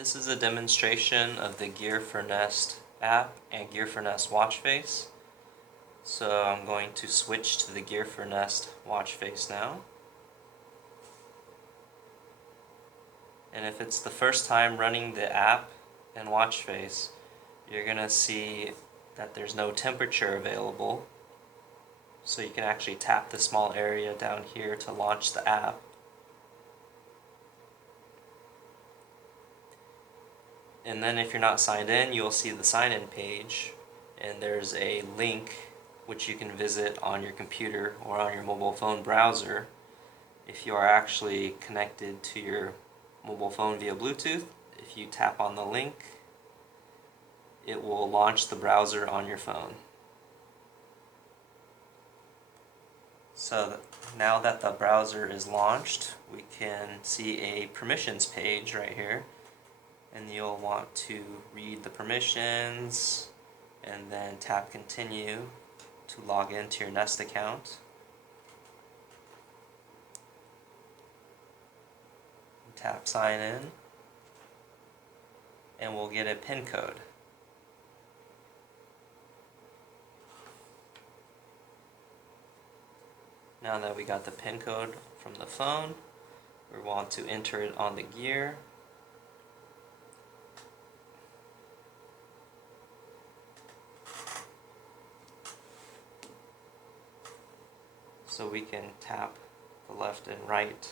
This is a demonstration of the Gear for Nest app and Gear for Nest watch face. So I'm going to switch to the Gear for Nest watch face now. And if it's the first time running the app and watch face, you're going to see that there's no temperature available. So you can actually tap the small area down here to launch the app. And then if you're not signed in, you'll see the sign-in page, and there's a link which you can visit on your computer or on your mobile phone browser. If you are actually connected to your mobile phone via Bluetooth, if you tap on the link, it will launch the browser on your phone. So now that the browser is launched, we can see a permissions page right here. And you'll want to read the permissions and then tap continue to log into your Nest account. Tap sign in and we'll get a PIN code. Now that we got the PIN code from the phone, we want to enter it on the gear. So we can tap the left and right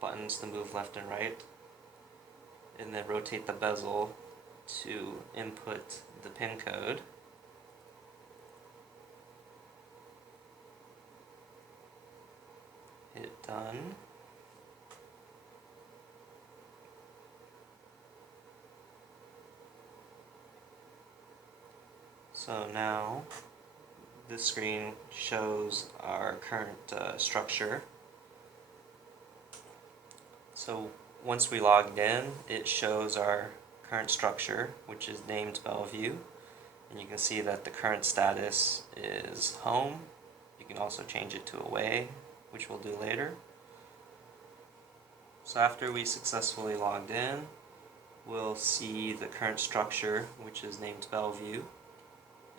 buttons to move left and right, and then rotate the bezel to input the PIN code. Hit done. So now this screen shows our current structure. So once we logged in, it shows our current structure, which is named Bellevue, and you can see that the current status is home. You can also change it to away, which we'll do later. So after we successfully logged in, we'll see the current structure, which is named Bellevue,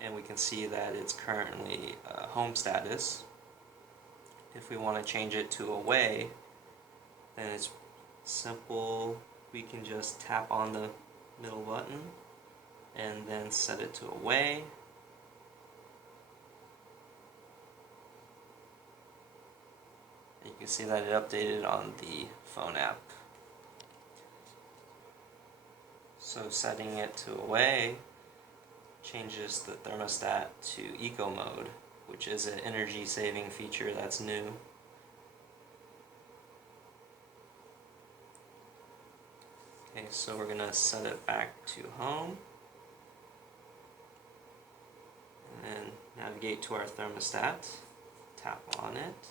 and we can see that it's currently home status. If we want to change it to away, then it's simple. We can just tap on the middle button and then set it to away. You can see that it updated on the phone app. So setting it to away changes the thermostat to eco mode, which is an energy saving feature that's new. Okay, so we're going to set it back to home and then navigate to our thermostat, tap on it,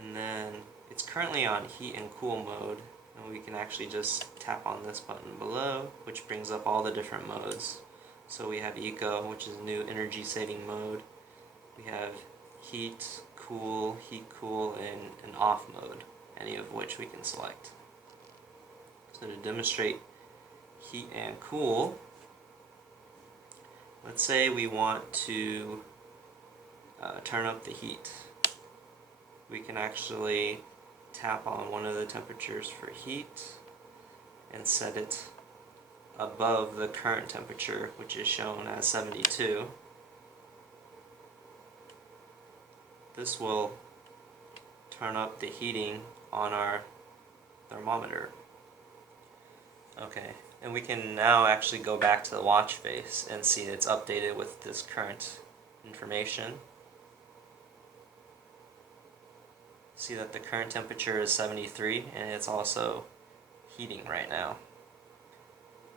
and then it's currently on heat and cool mode, and we can actually just tap on this button below, which brings up all the different modes. So we have Eco, which is a new energy saving mode. We have heat, cool, and an off mode, any of which we can select. So to demonstrate heat and cool, let's say we want to turn up the heat. We can actually tap on one of the temperatures for heat and set it above the current temperature, which is shown as 72. This will turn up the heating on our thermometer. Okay, and we can now actually go back to the watch face and see it's updated with this current information. See that the current temperature is 73 and it's also heating right now.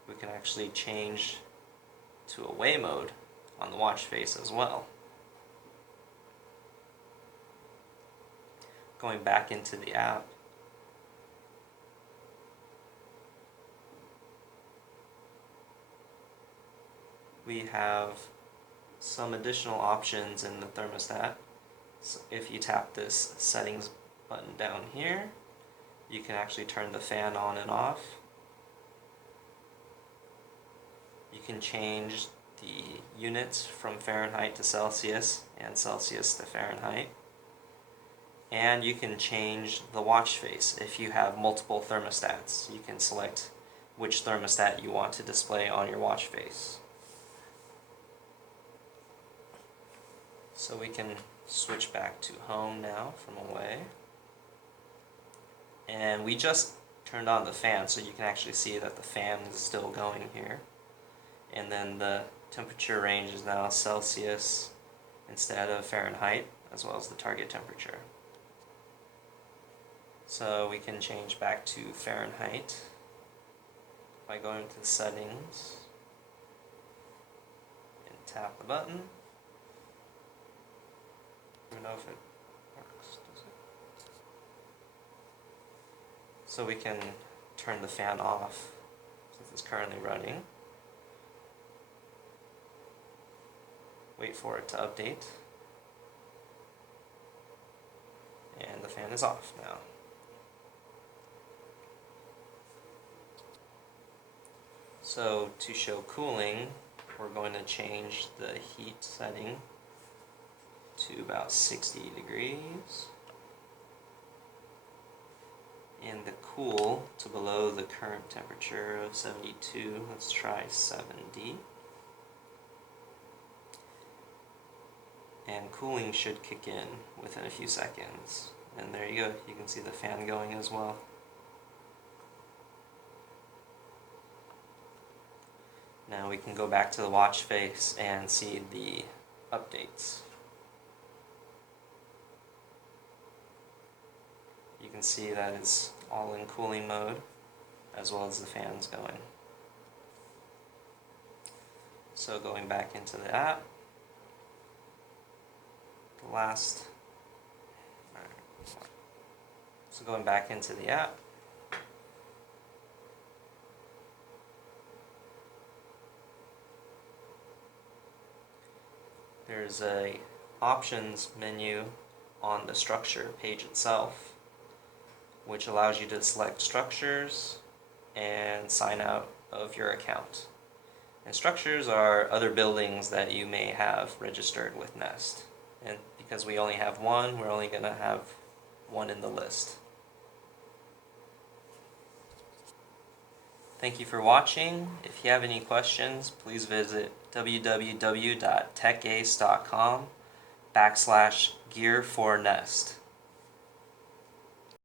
We can actually change to away mode on the watch face as well. Going back into the app, we have some additional options in the thermostat. So if you tap this settings button down here, you can actually turn the fan on and off. You can change the units from Fahrenheit to Celsius and Celsius to Fahrenheit. And you can change the watch face. If you have multiple thermostats, you can select which thermostat you want to display on your watch face. So we can switch back to home now from away. And we just turned on the fan, so you can actually see that the fan is still going here. And then the temperature range is now Celsius instead of Fahrenheit, as well as the target temperature. So we can change back to Fahrenheit by going to the settings and tap the button. I don't know if it works, does it? So we can turn the fan off since it's currently running. Wait for it to update. And the fan is off now. So to show cooling, we're going to change the heat setting to about 60 degrees. And the cool to below the current temperature of 72. Let's try 70. And cooling should kick in within a few seconds. And there you go, you can see the fan going as well. Now we can go back to the watch face and see the updates. You can see that it's all in cooling mode, as well as the fans going. So going back into the app, So going back into the app, there's a options menu on the structure page itself, which allows you to select structures and sign out of your account. And structures are other buildings that you may have registered with Nest. And because we only have one, we're only going to have one in the list. Thank you for watching. If you have any questions, please visit www.techace.com/gear4nest.